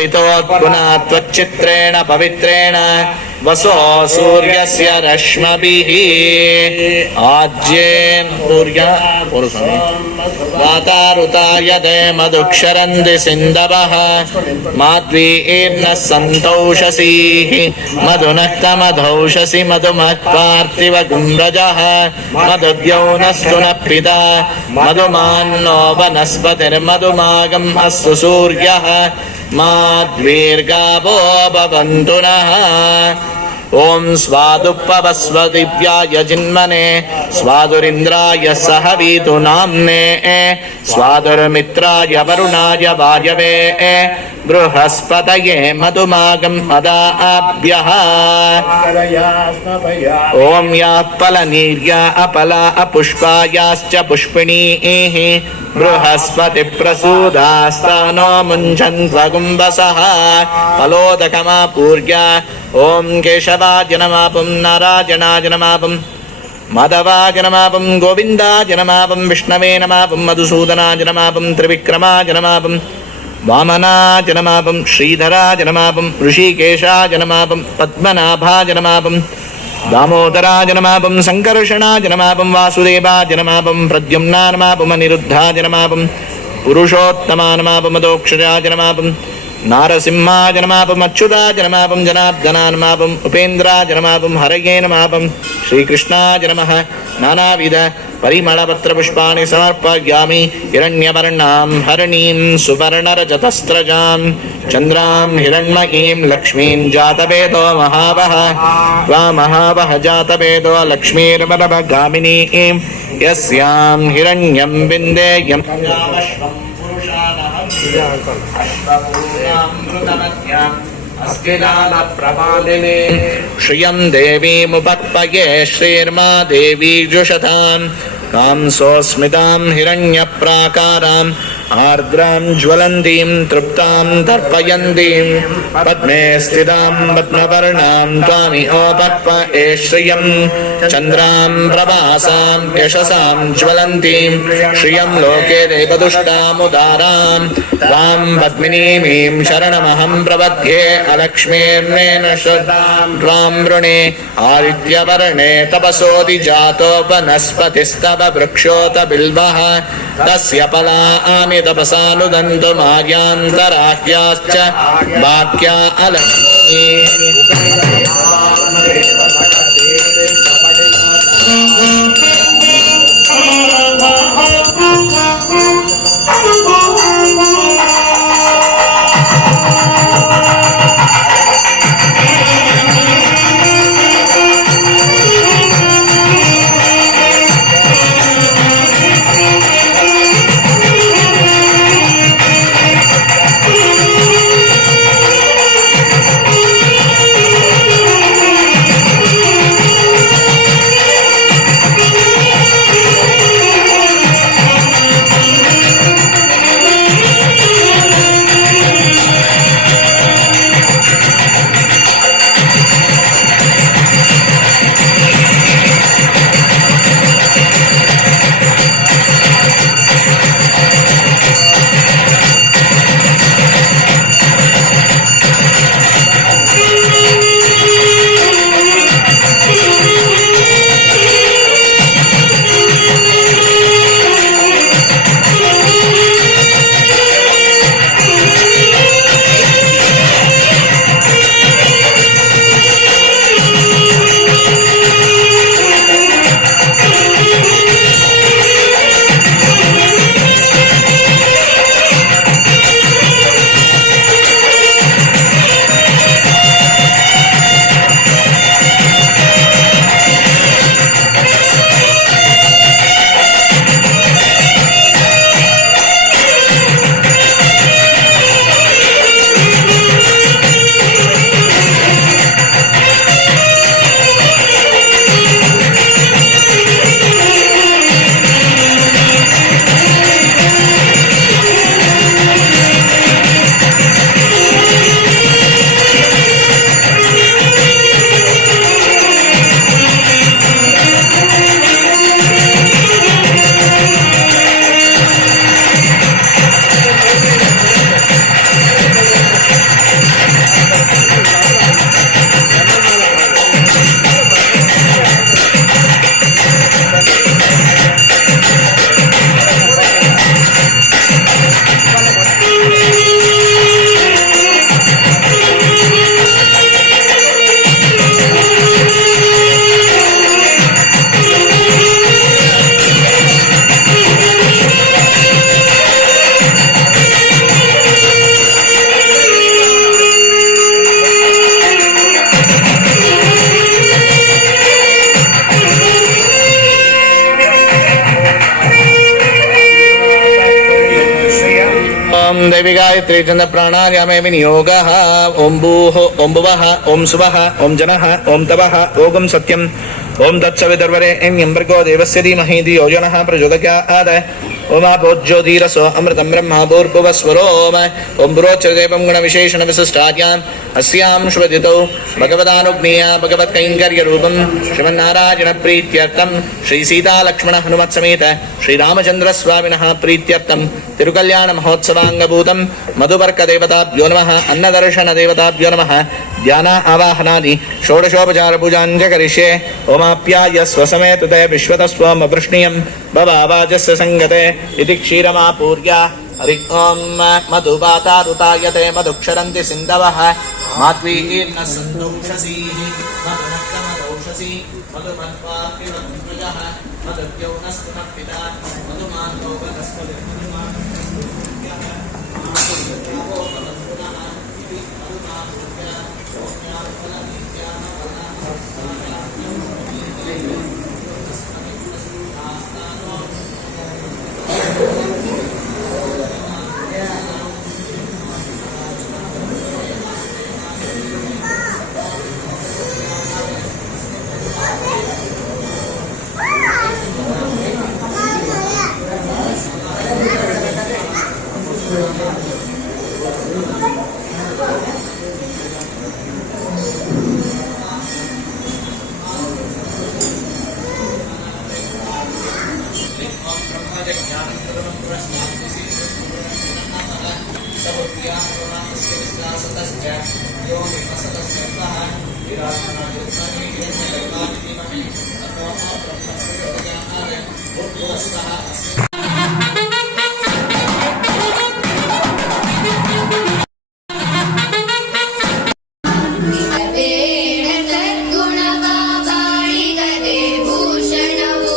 ऋतोत्पुनः त्वच्चित्रेण पवित्रेण वसो सूर्यस्य रश्मभिः आज्येन वातारुतायते मधुक्षरन्ति सिन्धवः माध्वीर्नः सन्तौषसीः मधुनक्तमधौषसि मधुमत्पार्थिव गुम्रजः मधुद्यौनस्तु नः पिता मधुमान्नो वनस्पतिर्मधुमागम् अस्तु सूर्यः माध्वीर्गावो भवन्तु नः। ओं स्वादुपवस्वदिव्याय जिन्मने स्वादुरिन्द्राय सहवीतु नाम्ने स्वादुर्मित्राय वरुणाय वायवे बृहस्पतये मधुमागम् मदाभ्यः। ओं याः फलनीर्या अपला अपुष्पायाश्च पुष्पिणीः बृहस्पतिप्रसूदास्तानो मुञ्चन्त्वगुम्बसः फलोदकमापूर्य ओं केशवाय नमापं नारायणाय नमापं माधवाय नमापं गोविन्दाय नमापं विष्णवे नमापं मधुसूदनाय नमापं त्रिविक्रमाय नमापं वामनाय नमापं श्रीधराय नमापं ऋषिकेशाय नमापं पद्मनाभाय नमापं दामोदराय नमापं संकर्षणाय नमापं वासुदेवाय नमापं प्रद्युम्नाय नमापं अनिरुद्धाय नमापं पुरुषोत्तमाय नमापं मदोक्षजाय नमापं नारसिंहाय नमापं अच्युताय नमापं जनार्दनाय नमापं उपेन्द्राय नमापं हरये नमापं श्रीकृष्णाय नमः। नानाविध परिमलपत्रपुष्पाणि समर्पयामि हिरण्यवर्णां हरणीं सुवर्णरजतस्रजां चन्द्रां हिरण्मयीं लक्ष्मीं जातवेदो महावः वा महावः जातवेदो लक्ष्मीर्वरभगामिनीं यस्यां हिरण्यं विन्देयं श्रियं देवीमुपक्पये श्रीर्मा देवी जुषतां कांसोऽस्मितां हिरण्यप्राकाराम् आर्द्रां ज्वलन्तीं तृप्तां तर्पयन्तीं पद्मे स्थितां पद्मवर्णां त्वामिहोपक्पये श्रियं चन्द्रां प्रभासां यशसां ज्वलन्तीं श्रियं लोके देवदुष्टामुदारां तां पद्मिनीमीं शरणमहं प्रपद्ये अलक्ष्मीर्नेन श्रद्धां त्वां वृणे आदित्यवर्णे तपसोऽधि जातो वनस्पतिस्तव वृक्षोत बिल्वः तस्य फलानि तपसानुदन्तु मार्यान्तराह्याश्च वाक्या अलक्ष्मी। ओम देवी गायत्री चंद्र प्राणायामे विनियोगः ओम भूः ओम भुवः ओम सुवः ओम जनः ओम तवः ओम सत्यम ओम तत्सवितुर्वरेण्यं भर्गो देवस्य धीमहि धियो यो नः प्रचोदयात् ओम आपोज्योतिरसो अमृतं ब्रह्म भूर्भुवस्वरोम ओम पुरोच्चदेवं गुणविशेषणविशिष्टाद्याम् अस्यां शुभदितौ भगवदानुज्ञेया भगवत्कैङ्कर्यरूपं श्रीमन्नारायणप्रीत्यर्थं श्रीसीतालक्ष्मणहनुमत्समेत श्रीरामचन्द्रस्वामिनः प्रीत्यर्थं तिरुकल्याणमहोत्सवाङ्गभूतं मधुपर्कदेवताभ्यो नमः अन्नदर्शनदेवताभ्यो नमः ध्यान आवाहनादि षोडशोपचारपूजाञ्च करिष्ये ओमाप्यायस्व समेतते विश्वतस्त्वम् अवृष्णीयं भवावाजस्य सङ्गते इति क्षीरमापूर्य हरि ओं मधुपातारुतायते मधुक्षरन्ति सिन्धवः मात्वीर्न सन्तोषसीः मधुनक्तमदौषसी मधुमत्वाप्यवद्विजः मधुद्यौनस्तुनः पिता मधुमान्तो वनस्पतिर्मधुमान् ಭೂಷಣವು